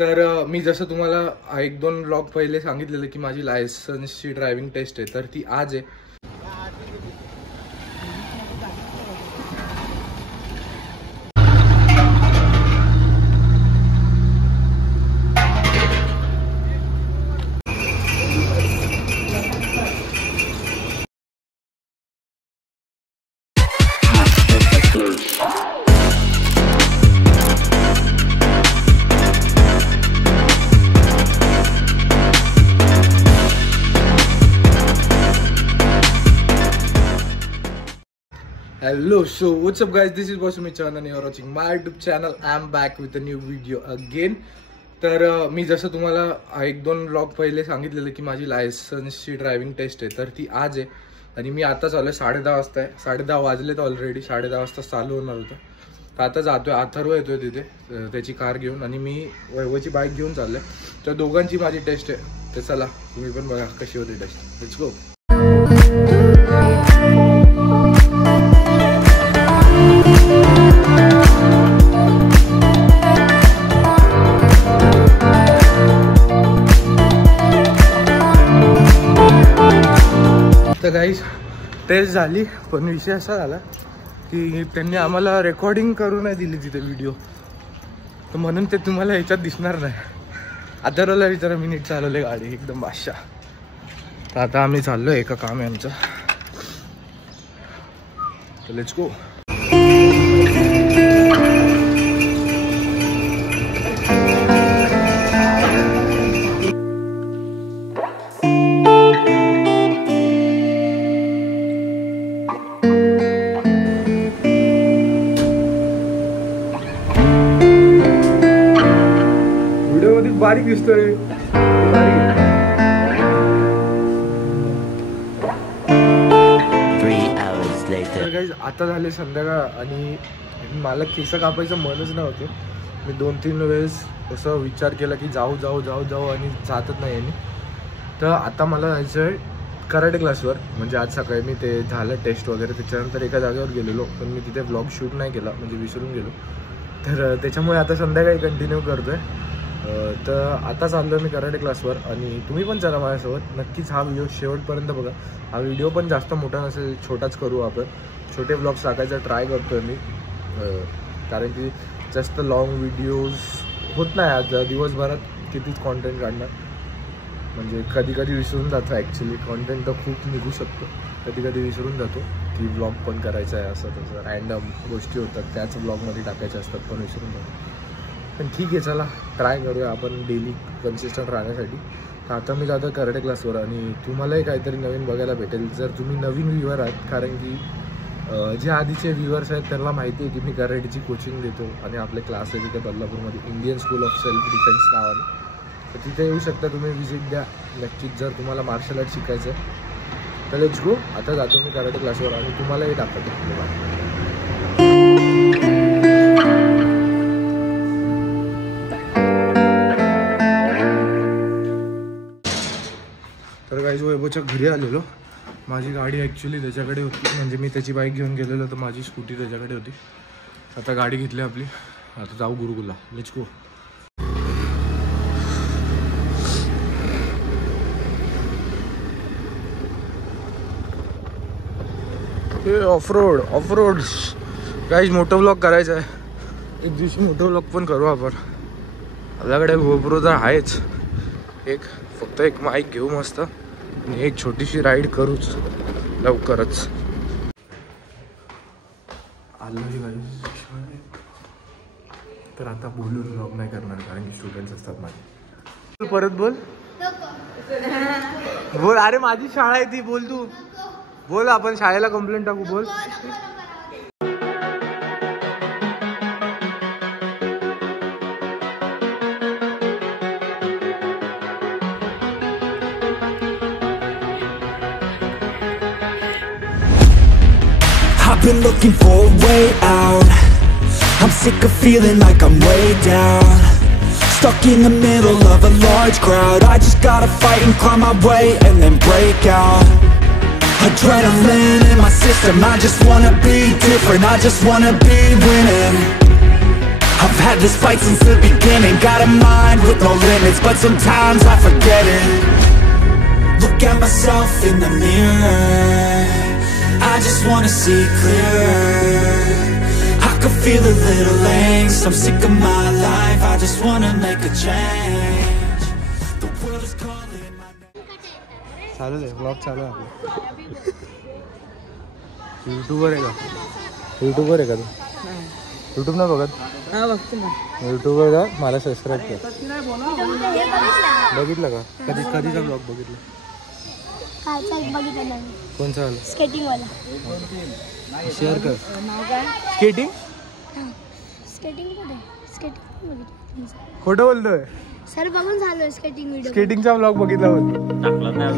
तर मी जसं तुम्हाला एक दोन ब्लॉग पहिले सांगितलेलं की माझी लायसन्सची ड्रायव्हिंग टेस्ट आहे, तर ती आज आहे. Hello, so what's up guys, this is Basumi Chan and you're watching my YouTube channel. I'm back with a new video again. तर मी जसं तुम्हाला एक दोन ब्लॉग पहिले सांगितलेलं की माझी लायसन्सची ड्रायव्हिंग टेस्ट आहे, तर ती आज आहे. आणि मी आता चालू आहे 10:30 वाजता आहे. 10:30 वाजलेत ऑलरेडी. 10:30 वाजता चालू होणार होतं. तर आता जातोय, अथर्व येतोय तिथे त्याची कार घेऊन आणि मी वैभवची बाईक घेऊन चाललोय. तर दोघांची माझी टेस्ट आहे. तर चला तुम्ही पण बघा कशी होती टेस्ट. Let's go. तर गाईज टेस्ट झाली, पण विषय असा झाला की त्यांनी आम्हाला रेकॉर्डिंग करू नाही दिली तिथे व्हिडिओ, तर म्हणून ते तुम्हाला ह्याच्यात दिसणार नाही. अथर्वला विचारा, मी नीट चालवले गाडी एकदम बादशाह. तर आता आम्ही चाललो, एका काम आहे आमचं. तर लेट्स गो. बारीक दिसतोय. आता झाले संध्याकाळ आणि मला केस कापायचं मनच नव्हतं. मी 2-3 वेळेस असं विचार केला की जाऊ जाऊ जाऊ जाऊ आणि जातच नाही यांनी. तर आता मला जायचं आहे कराटे क्लासवर. म्हणजे आज सकाळी मी ते झालं टेस्ट वगैरे, त्याच्यानंतर एका जागेवर गेलेलो, पण मी तिथे ब्लॉग शूट नाही केला, म्हणजे विसरून गेलो. तर त्याच्यामुळे आता संध्याकाळी कंटिन्यू करतोय. तर आता चाललो मी कराटे क्लासवर आणि तुम्ही पण चला माझ्यासोबत. नक्कीच हा व्हिडिओ शेवटपर्यंत बघा. हा व्हिडिओ पण जास्त मोठा नसेल, छोटाच करू आपण. छोटे ब्लॉग्स टाकायचा ट्राय करतोय मी, कारण की जास्त लाँग व्हिडिओज होत नाही. आज दिवसभरात कितीच कॉन्टेंट काढणार, म्हणजे कधी कधी विसरून जातो. ॲक्च्युली कॉन्टेंट तर खूप निघू शकतो, कधी कधी विसरून जातो की ब्लॉग पण करायचा आहे. असं तसं रँडम गोष्टी होतात, त्याच ब्लॉगमध्ये टाकायच्या असतात, पण विसरून जातो. पण ठीक आहे, चला ट्राय करूया आपण डेली कन्सिस्टंट राहण्यासाठी. तर आता मी जातो कराटे क्लासवर आणि तुम्हालाही काहीतरी नवीन बघायला भेटेल जर तुम्ही नवीन व्ह्यूअर आहात. कारण की जे आधीचे व्ह्यूअर्स आहेत त्यांना माहिती आहे की मी कराटेची कोचिंग देतो आणि आपले क्लास आहे तिथे बदलापूरमध्ये, Indian school of self defence नावाने. तर तिथे येऊ शकता तुम्ही, व्हिजिट द्या नक्कीच जर तुम्हाला मार्शल आर्ट शिकायचं आहे. तर लेट्स गो. आता जातो मी कराटे क्लासवर आणि तुम्हालाही दाखवतो. तर गाईज वैभवच्या घरी आलेलो. माझी गाडी ॲक्च्युली त्याच्याकडे होती, म्हणजे मी त्याची बाईक घेऊन गेलेलो, तर माझी स्कूटी त्याच्याकडे होती. आता गाडी घेतली आपली. आता जाऊ गुरुकुलला. Let's go. हे ऑफरोड ऑफरोड गाईज मोठं ब्लॉग करायचं आहे. एक दिवशी मोठं ब्लॉग पण करू आपण. आपल्याकडे गोप्रो तर आहेच एक, फक्त एक माईक घेऊ मस्त आणि एक छोटीशी राईड करूच लवकरच. आलो गाईज. तर आता बोलून ब्लॉग नाही करणार, कारण की स्टुडंट्स असतात माझे. परत बोल बोल. अरे माझी शाळा आहे ती. बोल तू बोल. आपण शाळेला कंप्लेंट टाकू. बोल. I've been looking for a way out. I'm sick of feeling like I'm way down. Stuck in the middle of a large crowd. I just gotta fight and climb my way and then break out. Adrenaline in my system. I just wanna be different. I just wanna be winning. I've had this fight since the beginning. Got a mind with no limits, but sometimes I forget it. Look at myself in the mirror, I just wanna see clearer. I can feel a little angst, I'm sick of my life, I just wanna make a change. The world is calling my name. चालू आहे blog चालू आहे आपला. YouTuber आहे का? YouTuber आहे का तू? YouTube नाही बघत? यूट्यूबवर जा, मला सबस्क्राईब कर. बघितलं का? कधीचा ब्लॉग बघितला? कोणचा वाला? स्केटिंग वाला. शेअर कर. स्केटिंग? स्केटिंग कुठे? स्केटिंग बघितलं. खोटं बोलतोय. सर बघून झालं स्केटिंग व्हिडिओ. स्केटिंगचा ब्लॉग बघितला होता. टाकला नाही